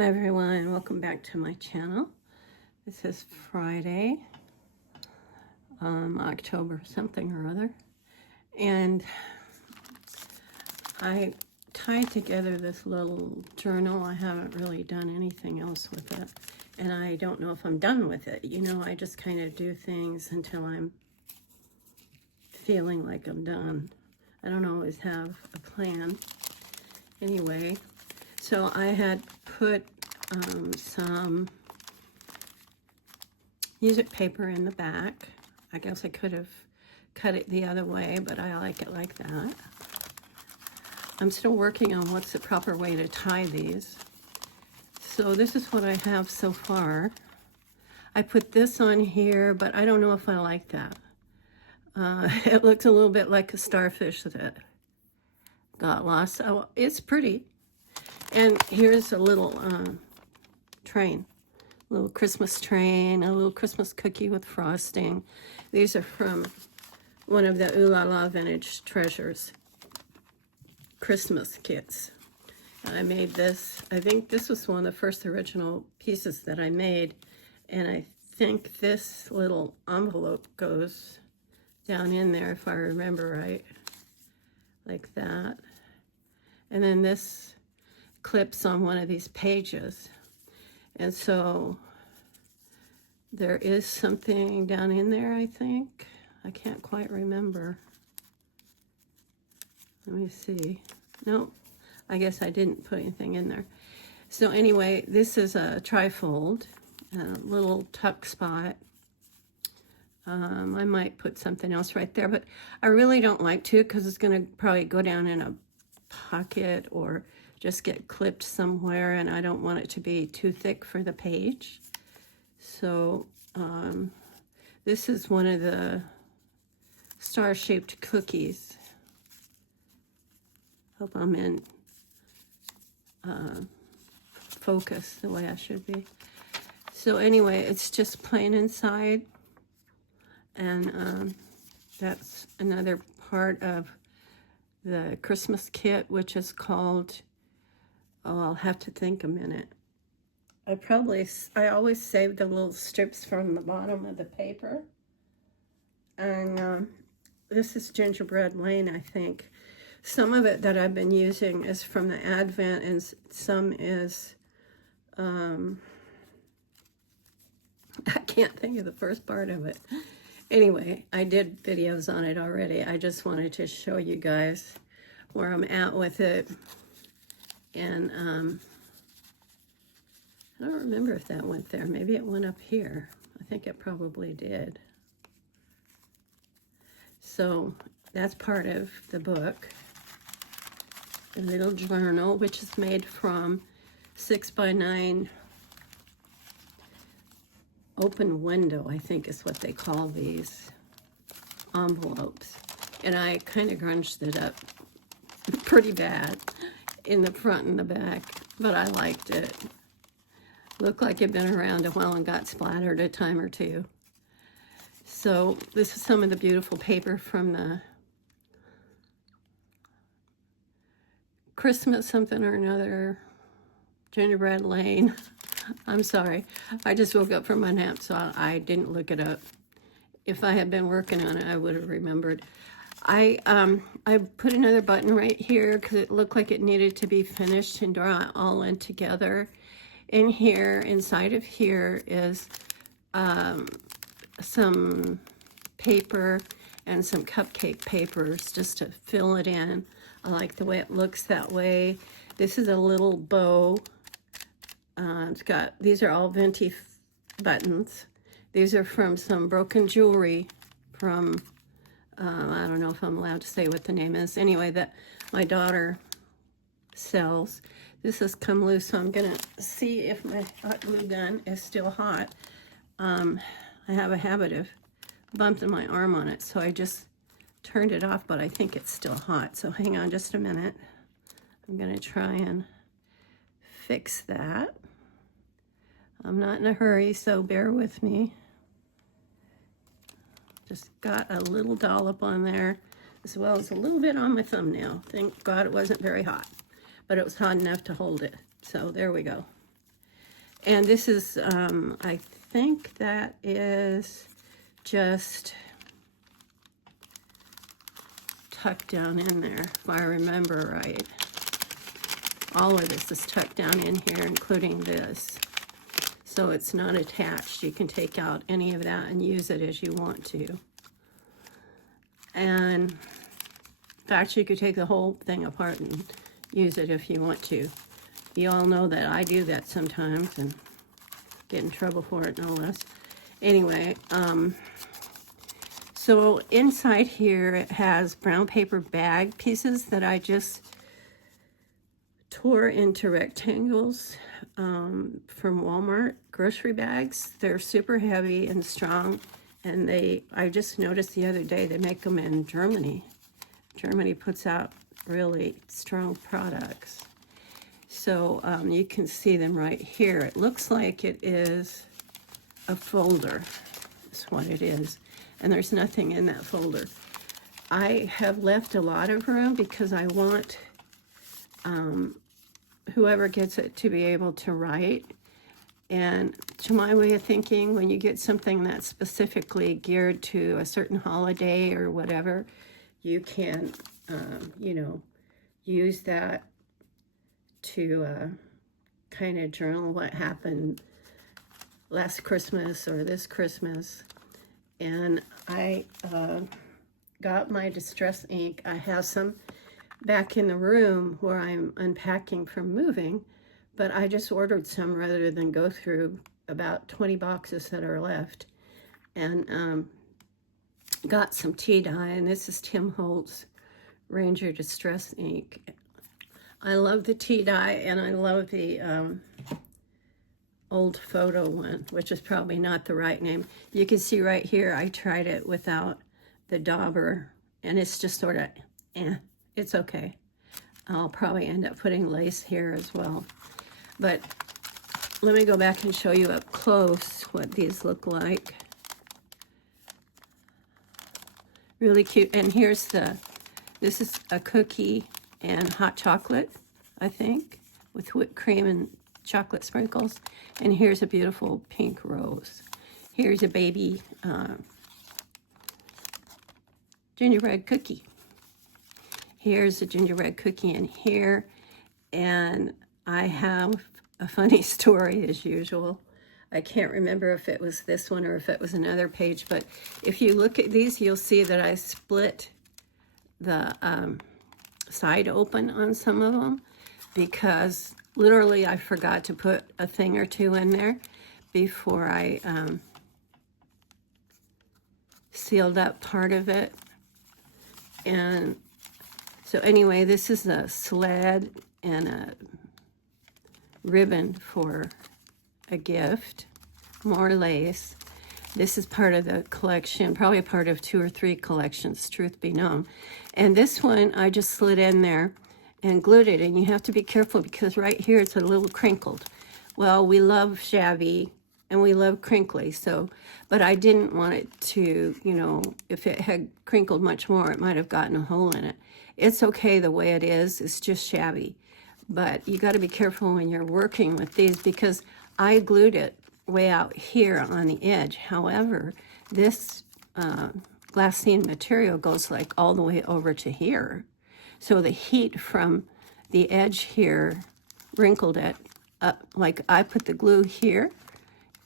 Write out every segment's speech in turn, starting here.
Hi everyone, welcome back to my channel. This is Friday, October something or other, and I tied together this little journal. I haven't really done anything else with it, and I don't know if I'm done with it. You know, I just kind of do things until I'm feeling like I'm done. I don't always have a plan. Anyway, so I had put some music paper in the back. I guess I could have cut it the other way, but I like it like that. I'm still working on what's the proper way to tie these. So this is what I have so far. I put this on here, but I don't know if I like that. It looks a little bit like a starfish that got lost. Oh, it's pretty. And here's a little train, a little Christmas train, a little Christmas cookie with frosting. These are from one of the Ooh La La Vintage Treasures Christmas kits. I made this. I think this was one of the first original pieces that I made, and I think this little envelope goes down in there, if I remember right, like that. And then this clips on one of these pages. And so there is something down in there, I think. I can't quite remember. Let me see. Nope, I guess I didn't put anything in there. So anyway, this is a trifold, a little tuck spot. I might put something else right there, but I really don't like to because it's going to probably go down in a pocket or just get clipped somewhere, and I don't want it to be too thick for the page. So this is one of the star-shaped cookies. Hope I'm in focus the way I should be. So anyway, it's just plain inside, and that's another part of the Christmas kit, which is called, oh, I'll have to think a minute. I always save the little strips from the bottom of the paper. And this is Gingerbread Lane, I think. Some of it that I've been using is from the Advent, and some is, I can't think of the first part of it. Anyway, I did videos on it already. I just wanted to show you guys where I'm at with it. And I don't remember if that went there. Maybe it went up here. I think it probably did. So that's part of the book. A little journal, which is made from 6x9 open window, I think is what they call these envelopes. And I kind of grunged it up pretty bad in the front and the back, but I liked it. Looked like it'd been around a while and got splattered a time or two. So this is some of the beautiful paper from the Christmas something or another, Gingerbread Lane. I'm sorry, I just woke up from my nap, so I didn't look it up. If I had been working on it, I would have remembered. I put another button right here because it looked like it needed to be finished and draw it all in together. In here, inside of here is some paper and some cupcake papers just to fill it in. I like the way it looks that way. This is a little bow. These are all venti buttons. These are from some broken jewelry from, I don't know if I'm allowed to say what the name is. Anyway, that my daughter sells. This has come loose, so I'm gonna see if my hot glue gun is still hot. I have a habit of bumping my arm on it, so I just turned it off, but I think it's still hot. So hang on just a minute. I'm gonna try and fix that. I'm not in a hurry, so bear with me. Just got a little dollop on there, as well as a little bit on my thumbnail. Thank God it wasn't very hot, but it was hot enough to hold it. So there we go. And this is, I think that is just tucked down in there, if I remember right. All of this is tucked down in here, including this. So it's not attached. You can take out any of that and use it as you want to. And in fact, you could take the whole thing apart and use it if you want to. You all know that I do that sometimes and get in trouble for it, no less. Anyway, so inside here it has brown paper bag pieces that I just tore into rectangles from Walmart grocery bags. They're super heavy and strong, and I just noticed the other day they make them in Germany. Germany puts out really strong products. So you can see them right here. It looks like it is a folder. That's what it is. And there's nothing in that folder. I have left a lot of room because I want whoever gets it to be able to write. And to my way of thinking, when you get something that's specifically geared to a certain holiday or whatever, you can, you know, use that to kind of journal what happened last Christmas or this Christmas. And I got my distress ink. I have some back in the room where I'm unpacking from moving, but I just ordered some rather than go through about 20 boxes that are left. And got some tea dye, and this is Tim Holtz Ranger Distress Ink. I love the tea dye, and I love the old photo one, which is probably not the right name. You can see right here, I tried it without the dauber, and it's just sort of, it's okay. I'll probably end up putting lace here as well. But let me go back and show you up close what these look like. Really cute. And here's this is a cookie and hot chocolate, I think, with whipped cream and chocolate sprinkles. And here's a beautiful pink rose. Here's a baby gingerbread cookie. Here's a gingerbread cookie in here. And I have a funny story as usual. I can't remember if it was this one or if it was another page, but if you look at these, you'll see that I split the side open on some of them because literally I forgot to put a thing or two in there before I sealed up part of it. And so anyway, this is a sled and a ribbon for a gift, more lace. This is part of the collection, probably a part of 2 or 3 collections, truth be known. And this one I just slid in there and glued it, and you have to be careful because right here it's a little crinkled. Well, we love shabby and we love crinkly, so, but I didn't want it to, you know, if it had crinkled much more, it might have gotten a hole in it. It's okay the way it is, it's just shabby. But you got to be careful when you're working with these because I glued it way out here on the edge. However, this glassine material goes like all the way over to here. So the heat from the edge here wrinkled it up. Like I put the glue here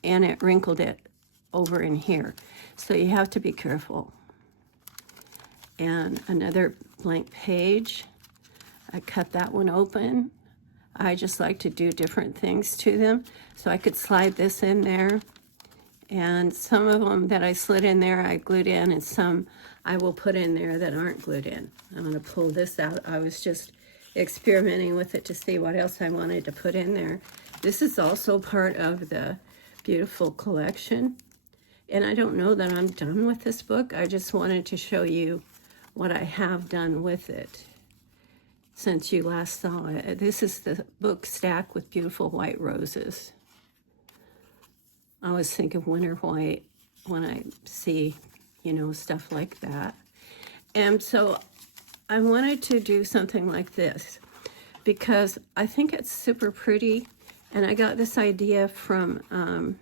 and it wrinkled it over in here. So you have to be careful. And another blank page. I cut that one open. I just like to do different things to them. So I could slide this in there. And some of them that I slid in there, I glued in, and some I will put in there that aren't glued in. I'm going to pull this out. I was just experimenting with it to see what else I wanted to put in there. This is also part of the beautiful collection. And I don't know that I'm done with this book. I just wanted to show you what I have done with it since you last saw it. This is the book stack with beautiful white roses. I always think of winter white when I see, you know, stuff like that. And so I wanted to do something like this because I think it's super pretty And I got this idea from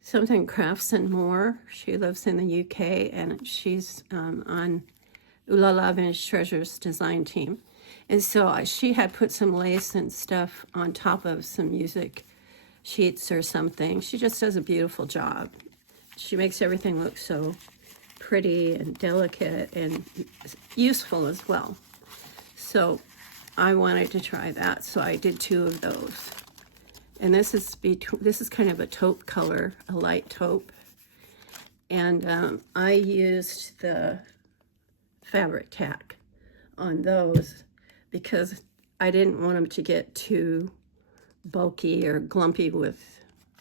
something Crafts and More. She lives in the UK, and she's on Ooh La La Vintage Treasures design team. And so she had put some lace and stuff on top of some music sheets or something. She just does a beautiful job. She makes everything look so pretty and delicate and useful as well. So I wanted to try that, so I did 2 of those. And this is kind of a taupe color, a light taupe. And I used the fabric tack on those because I didn't want them to get too bulky or glumpy with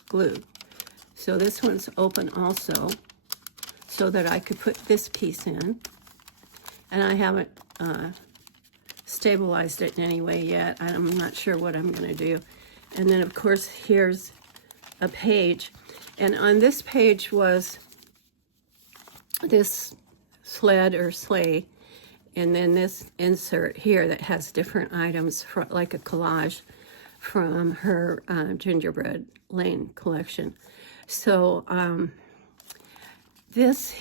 glue. So this one's open also, so that I could put this piece in. And I haven't stabilized it in any way yet. I'm not sure what I'm going to do. And then, of course, here's a page. And on this page was this sled or sleigh, and then this insert here that has different items, for, like a collage from her Gingerbread Lane collection. So this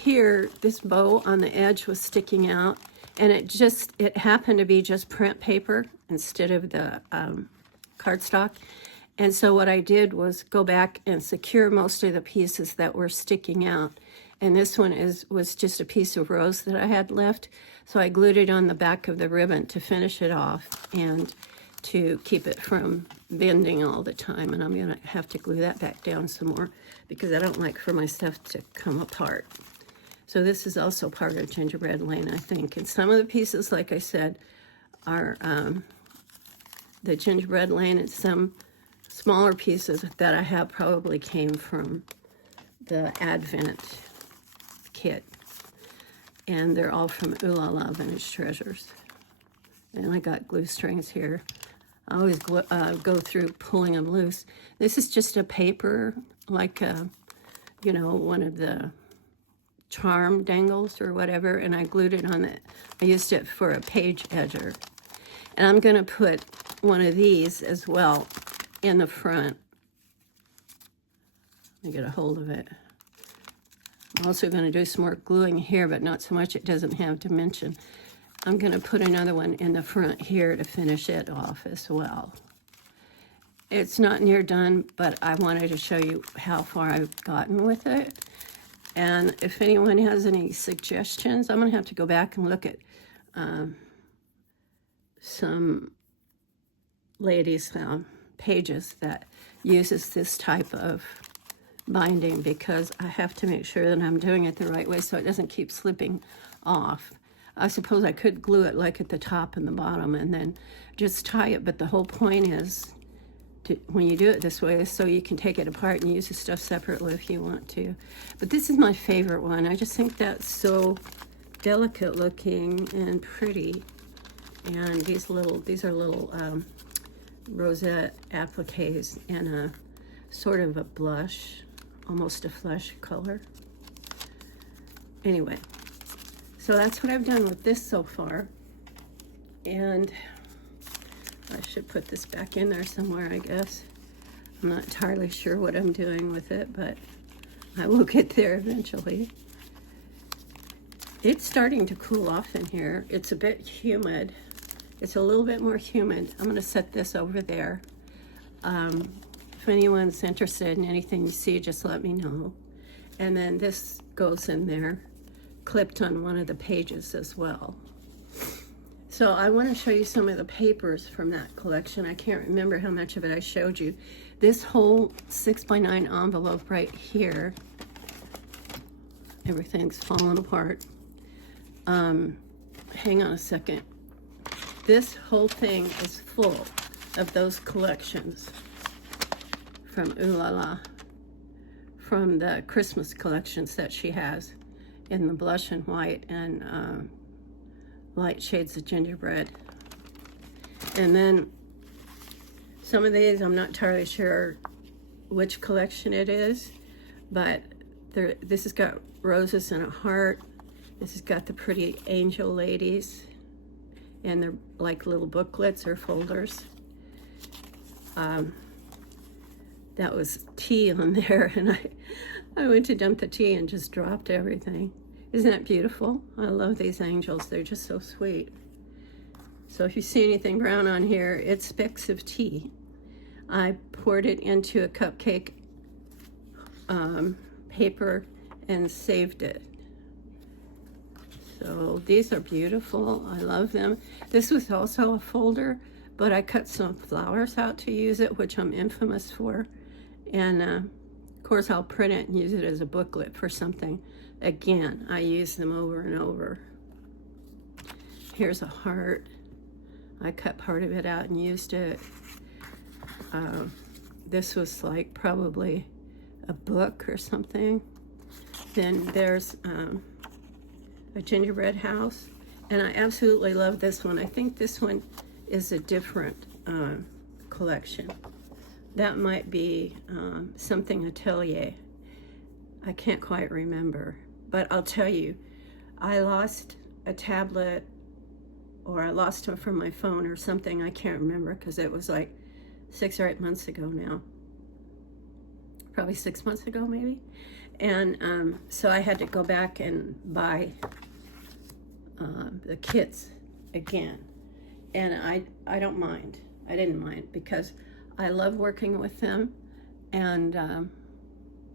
bow on the edge was sticking out, and it happened to be just print paper instead of the cardstock. And so what I did was go back and secure most of the pieces that were sticking out. And this one was just a piece of rose that I had left. So I glued it on the back of the ribbon to finish it off and to keep it from bending all the time. And I'm gonna have to glue that back down some more because I don't like for my stuff to come apart. So this is also part of Gingerbread Lane, I think. And some of the pieces, like I said, are the Gingerbread Lane, and some smaller pieces that I have probably came from the Advent kit. And they're all from Ooh La La Vintage Treasures. And I got glue strings here. I always go through pulling them loose. This is just a paper, like you know, one of the charm dangles or whatever, and I glued it on it. I used it for a page edger. And I'm going to put one of these as well in the front. Let me get a hold of it. I'm also going to do some more gluing here, but not so much, it doesn't have dimension. I'm going to put another one in the front here to finish it off as well. It's not near done, but I wanted to show you how far I've gotten with it. And if anyone has any suggestions, I'm going to have to go back and look at some ladies' pages that uses this type of binding, because I have to make sure that I'm doing it the right way so it doesn't keep slipping off. I suppose I could glue it like at the top and the bottom and then just tie it, but the whole point is when you do it this way is so you can take it apart and use the stuff separately if you want to. But this is my favorite one. I just think that's so delicate looking and pretty. And these are little rosette appliques in a sort of a blush, almost a flesh color. Anyway, so that's what I've done with this so far. And I should put this back in there somewhere, I guess. I'm not entirely sure what I'm doing with it, but I will get there eventually. It's starting to cool off in here. It's a bit humid. It's a little bit more humid. I'm going to set this over there. If anyone's interested in anything you see, just let me know. And then this goes in there, clipped on one of the pages as well. So I want to show you some of the papers from that collection. I can't remember how much of it I showed you. This whole 6x9 envelope right here, everything's falling apart. Hang on a second. This whole thing is full of those collections from Ooh La La, from the Christmas collections that she has in the blush and white and light shades of gingerbread. And then some of these, I'm not entirely sure which collection it is, but this has got roses and a heart. This has got the pretty angel ladies, and they're like little booklets or folders. that was tea on there, and I went to dump the tea and just dropped everything. Isn't that beautiful? I love these angels. They're just so sweet. So if you see anything brown on here, it's specks of tea. I poured it into a cupcake paper and saved it. So these are beautiful. I love them. This was also a folder, but I cut some flowers out to use it, which I'm infamous for. And of course, I'll print it and use it as a booklet for something. Again, I use them over and over. Here's a heart. I cut part of it out and used it. This was like probably a book or something. Then there's a gingerbread house, and I absolutely love this one. I think this one is a different collection. That might be something Atelier. I can't quite remember, but I'll tell you, I lost a tablet, or I lost it from my phone or something. I can't remember because it was like 6 or 8 months ago now. Probably 6 months ago, maybe. And so I had to go back and buy the kits again. And I don't mind. I didn't mind because I love working with them, and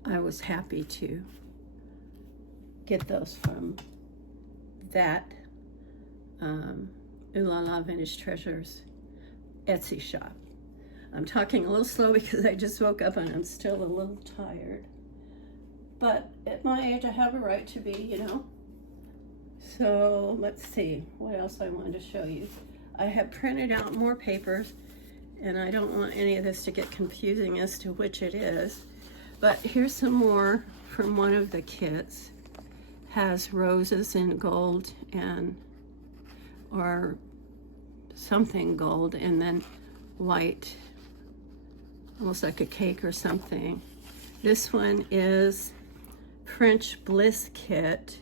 I was happy to get those from that Ooh La La Vintage Treasures Etsy shop. I'm talking a little slow because I just woke up and I'm still a little tired. But at my age, I have a right to be, you know. So let's see what else I wanted to show you. I have printed out more papers, and I don't want any of this to get confusing as to which it is. But here's some more from one of the kits. Has roses in gold and or something gold, and then white, almost like a cake or something. This one is French Bliss Kit,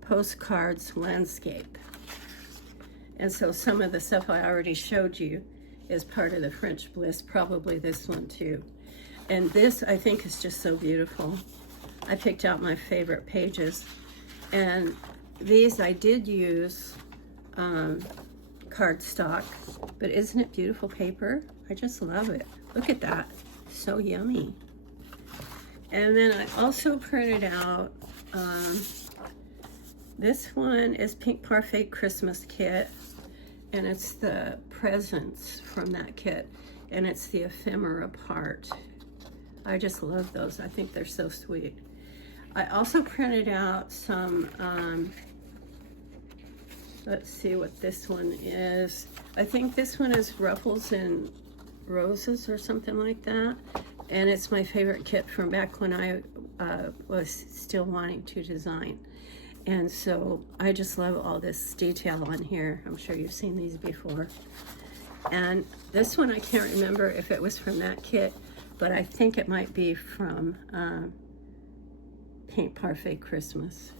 Postcards Landscape. And so some of the stuff I already showed you is part of the French Bliss, probably this one too. And this, I think, is just so beautiful. I picked out my favorite pages. And these I did use cardstock, but isn't it beautiful paper? I just love it. Look at that, so yummy. And then I also printed out, this one is Pink Parfait Christmas Kit, and it's the presents from that kit, and it's the ephemera part. I just love those. I think they're so sweet. I also printed out some, let's see what this one is. I think this one is Ruffles and Roses or something like that. And it's my favorite kit from back when I was still wanting to design. And so I just love all this detail on here. I'm sure you've seen these before. And this one, I can't remember if it was from that kit, but I think it might be from Pink Parfait Christmas.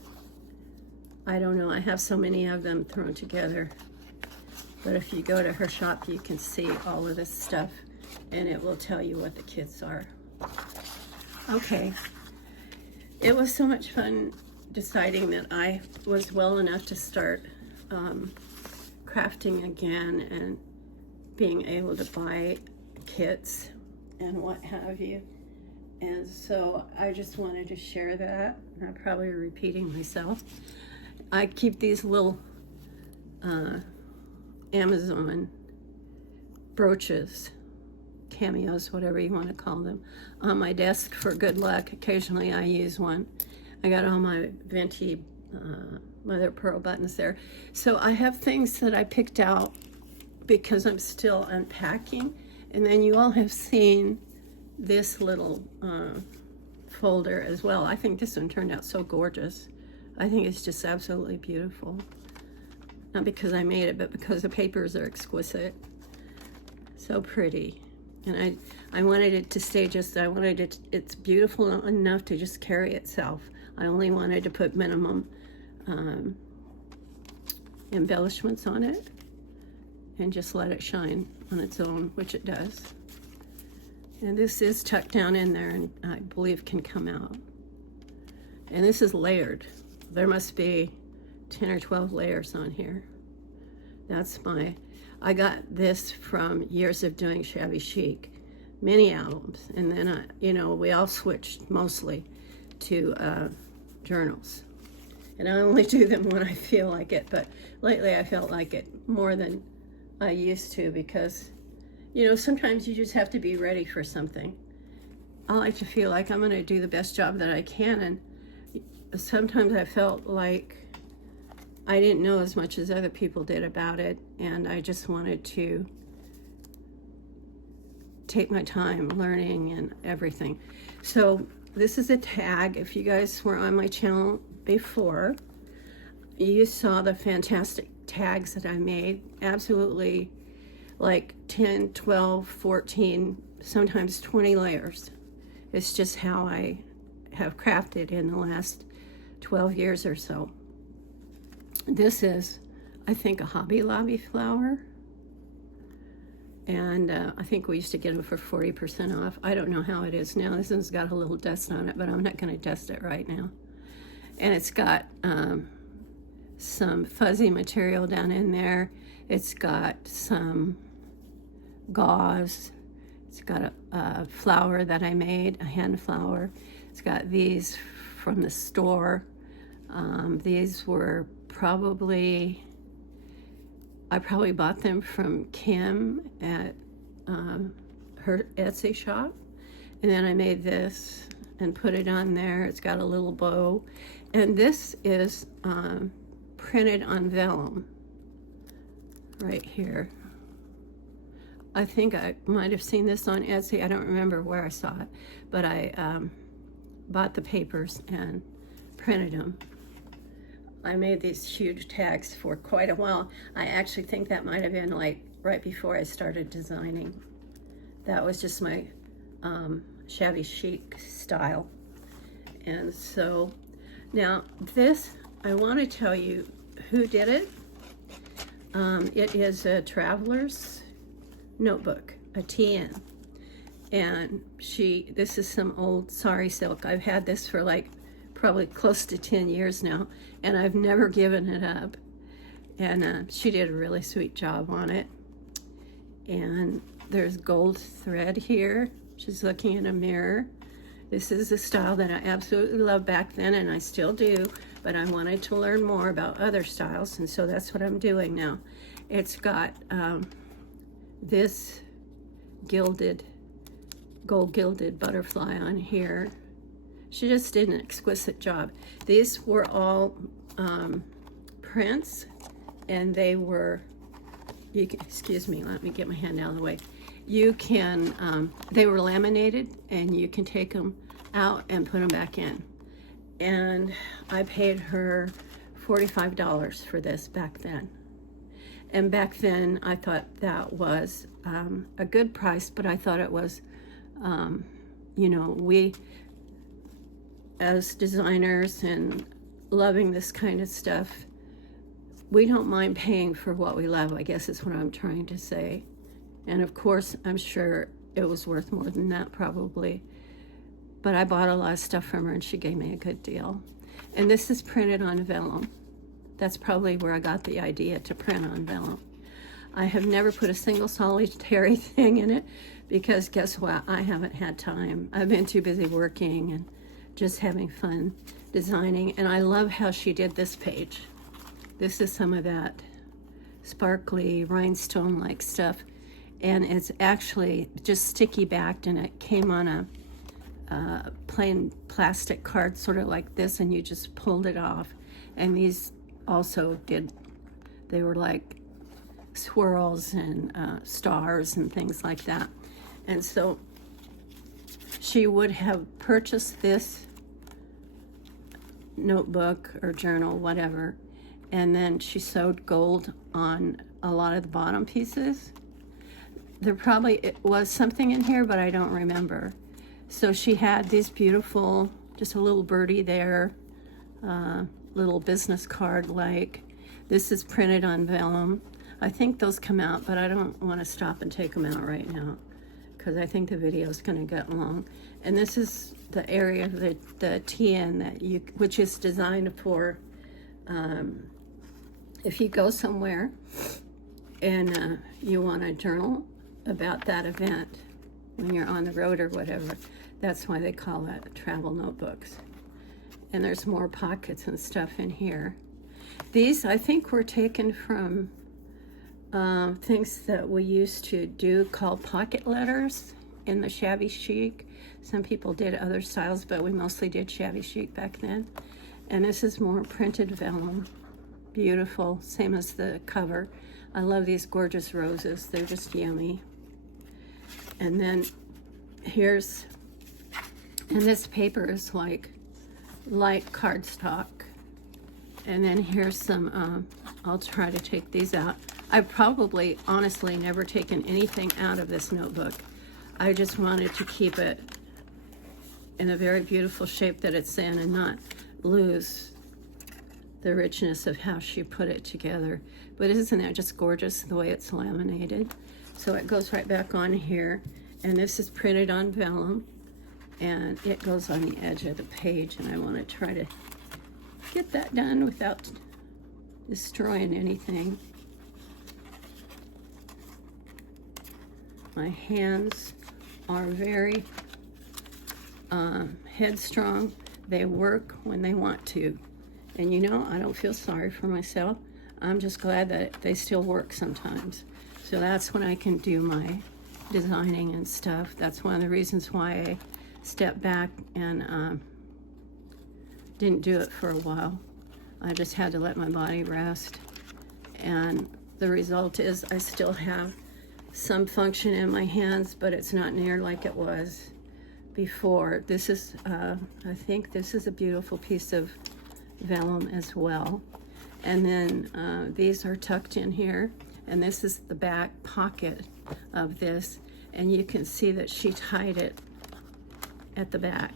I don't know, I have so many of them thrown together. But if you go to her shop, you can see all of this stuff, and it will tell you what the kits are. Okay, it was so much fun deciding that I was well enough to start crafting again and being able to buy kits and what have you. And so I just wanted to share that. I'm probably repeating myself. I keep these little Amazon brooches, cameos, whatever you want to call them, on my desk for good luck. Occasionally I use one. I got all my venti mother of pearl buttons there. So I have things that I picked out because I'm still unpacking. And then you all have seen this little folder as well. I think this one turned out so gorgeous. I think it's just absolutely beautiful. Not because I made it, but because the papers are exquisite. So pretty. And I wanted it to stay just, I wanted it, it's beautiful enough to just carry itself. I only wanted to put minimum embellishments on it and just let it shine on its own, which it does. And this is tucked down in there and I believe can come out. And this is layered. There must be 10 or 12 layers on here. That's I got this from years of doing Shabby Chic, many albums. And then, we all switched mostly to journals. And I only do them when I feel like it, but lately I felt like it more than I used to because, sometimes you just have to be ready for something. I like to feel like I'm going to do the best job that I can, and sometimes I felt like I didn't know as much as other people did about it, and I just wanted to take my time learning and everything. So this is a tag. If you guys were on my channel before, you saw the fantastic tags that I made. Absolutely like 10, 12, 14, sometimes 20 layers. It's just how I have crafted in the last 12 years or so. This is, I think, a Hobby Lobby flower. And I think we used to get them for 40% off. I don't know how it is now. This one's got a little dust on it, but I'm not going to dust it right now. And it's got some fuzzy material down in there. It's got some gauze. It's got a flower that I made, a hand flower. It's got these from the store. These were I probably bought them from Kim at her Etsy shop. And then I made this and put it on there. It's got a little bow. And this is printed on vellum right here. I think I might have seen this on Etsy. I don't remember where I saw it, but I bought the papers and printed them. I made these huge tags for quite a while. I actually think that might have been like right before I started designing. That was just my Shabby Chic style. And so now this, I want to tell you who did it. It is a traveler's notebook, a TN. And this is some old sari silk. I've had this for like probably close to 10 years now, and I've never given it up. And she did a really sweet job on it. And there's gold thread here. She's looking in a mirror. This is a style that I absolutely loved back then, and I still do, but I wanted to learn more about other styles, and so that's what I'm doing now. It's got this gold gilded butterfly on here. She just did an exquisite job. These were all prints, and they were, excuse me, let me get my hand out of the way. You can, they were laminated, and you can take them out and put them back in. And I paid her $45 for this back then. And back then, I thought that was a good price, but I thought it was, we, as designers and loving this kind of stuff, we don't mind paying for what we love, I guess is what I'm trying to say. And of course, I'm sure it was worth more than that probably. But I bought a lot of stuff from her and she gave me a good deal. And this is printed on vellum. That's probably where I got the idea to print on vellum. I have never put a single solitary thing in it because guess what? I haven't had time. I've been too busy working and just having fun designing. And I love how she did this page. This is some of that sparkly rhinestone-like stuff. And it's actually just sticky backed, and it came on a plain plastic card, sort of like this, and you just pulled it off. And these also they were like swirls and stars and things like that. And so she would have purchased this notebook or journal, whatever, and then she sewed gold on a lot of the bottom pieces. There probably was something in here, but I don't remember. So she had these beautiful, just a little birdie there, little business card like. This is printed on vellum. I think those come out, but I don't want to stop and take them out right now because I think the video is going to get long. And this is the area of the TN that which is designed for if you go somewhere and you want to journal about that event when you're on the road or whatever. That's why they call it travel notebooks. And there's more pockets and stuff in here. These, I think, were taken from things that we used to do called pocket letters in the shabby chic. Some people did other styles, but we mostly did shabby chic back then. And this is more printed vellum. Beautiful, same as the cover. I love these gorgeous roses. They're just yummy. And then here's, and this paper is like light cardstock. And then here's some, I'll try to take these out. I've probably, honestly, never taken anything out of this notebook. I just wanted to keep it in a very beautiful shape that it's in and not lose the richness of how she put it together. But isn't that just gorgeous the way it's laminated? So it goes right back on here, and this is printed on vellum, and it goes on the edge of the page, and I want to try to get that done without destroying anything. My hands are very headstrong. They work when they want to. And you know, I don't feel sorry for myself. I'm just glad that they still work sometimes. So that's when I can do my designing and stuff. That's one of the reasons why I stepped back and didn't do it for a while. I just had to let my body rest. And the result is I still have some function in my hands, but it's not near like it was before. This is, I think this is a beautiful piece of vellum as well. And then these are tucked in here, and this is the back pocket of this, and you can see that she tied it at the back.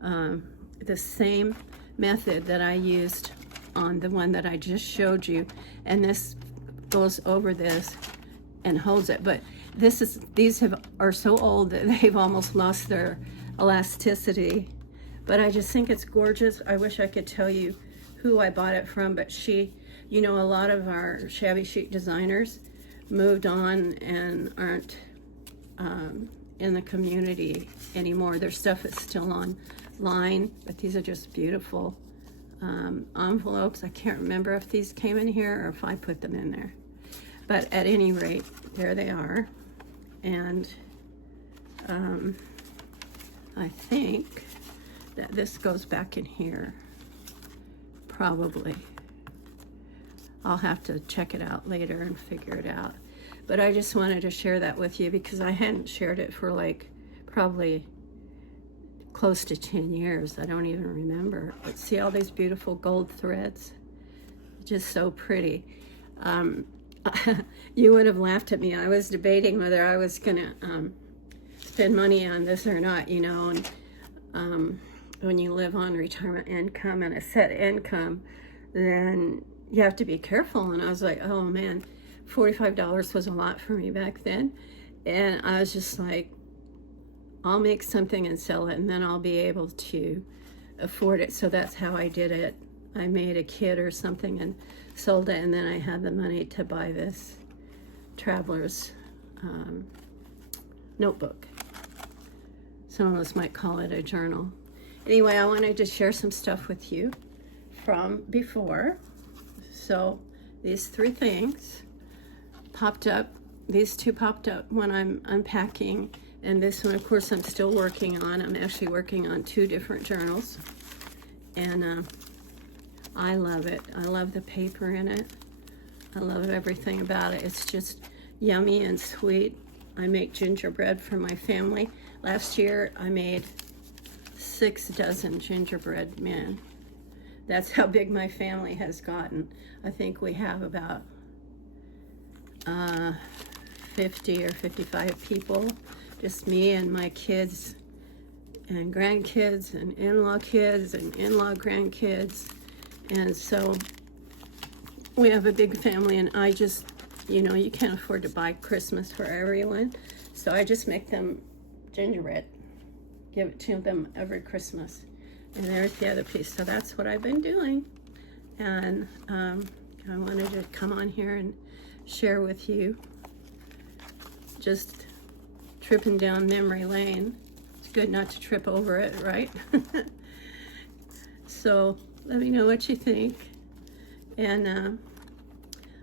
The same method that I used on the one that I just showed you, and this goes over this and holds it. But these are so old that they've almost lost their elasticity. But I just think it's gorgeous. I wish I could tell you who I bought it from, but she, you know, a lot of our shabby chic designers moved on and aren't in the community anymore. Their stuff is still online, but these are just beautiful envelopes. I can't remember if these came in here or if I put them in there. But at any rate, there they are. And I think that this goes back in here, probably. I'll have to check it out later and figure it out. But I just wanted to share that with you because I hadn't shared it for like probably close to 10 years. I don't even remember. But see all these beautiful gold threads? Just so pretty. You would have laughed at me. I was debating whether I was gonna spend money on this or not, you know, and when you live on retirement income and a set income, then you have to be careful. And I was like, oh man, $45 was a lot for me back then. And I was just like, I'll make something and sell it, and then I'll be able to afford it. So that's how I did it. I made a kit or something and sold it, and then I had the money to buy this traveler's notebook. Some of us might call it a journal. Anyway, I wanted to share some stuff with you from before. So these three things popped up. These two popped up when I'm unpacking, and this one, of course, I'm still working on. I'm actually working on 2 different journals, and I love it. I love the paper in it. I love everything about it. It's just yummy and sweet. I make gingerbread for my family. Last year, I made 6 dozen gingerbread men. That's how big my family has gotten. I think we have about 50 or 55 people. Just me and my kids and grandkids and in-law kids and in-law grandkids. And so we have a big family, and I just, you know, you can't afford to buy Christmas for everyone. So I just make them gingerbread, give it to them every Christmas. And there's the other piece. So that's what I've been doing. And I wanted to come on here and share with you, just tripping down memory lane. It's good not to trip over it, right? So let me know what you think. And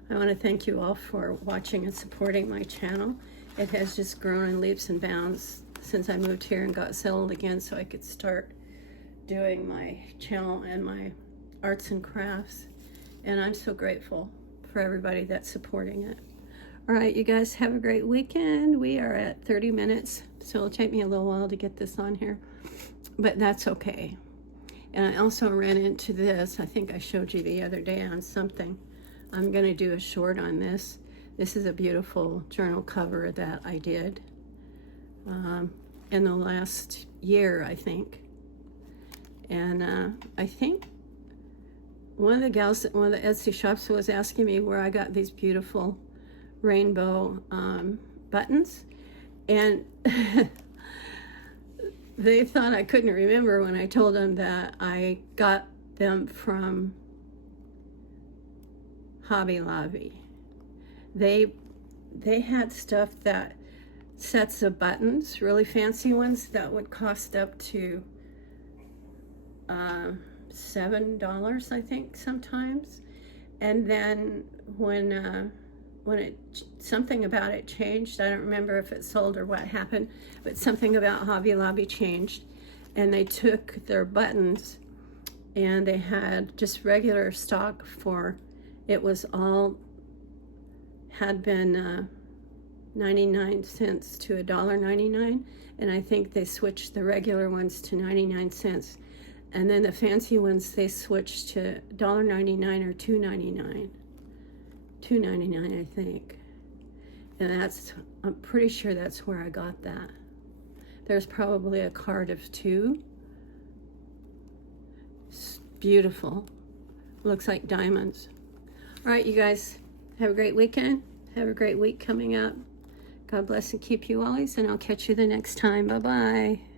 I want to thank you all for watching and supporting my channel. It has just grown in leaps and bounds since I moved here and got settled again, so I could start doing my channel and my arts and crafts. And I'm so grateful for everybody that's supporting it. All right, you guys have a great weekend. We are at 30 minutes, so it'll take me a little while to get this on here, but that's okay. And I also ran into this. I think I showed you the other day on something. I'm going to do a short on this. This is a beautiful journal cover that I did in the last year, I think. And I think one of the gals at one of the Etsy shops was asking me where I got these beautiful rainbow buttons. And they thought I couldn't remember when I told them that I got them from Hobby Lobby. They had stuff that sets of buttons, really fancy ones that would cost up to $7, I think, sometimes. And then when something about it changed, I don't remember if it sold or what happened, but something about Hobby Lobby changed, and they took their buttons and they had just regular stock for, it was all, had been 99 cents to $1.99, and I think they switched the regular ones to 99 cents. And then the fancy ones, they switched to $1.99 or $2.99. $2.99, I think. And that's, I'm pretty sure that's where I got that. There's probably a card of 2. It's beautiful. Looks like diamonds. All right, you guys, have a great weekend. Have a great week coming up. God bless and keep you always, and I'll catch you the next time. Bye-bye.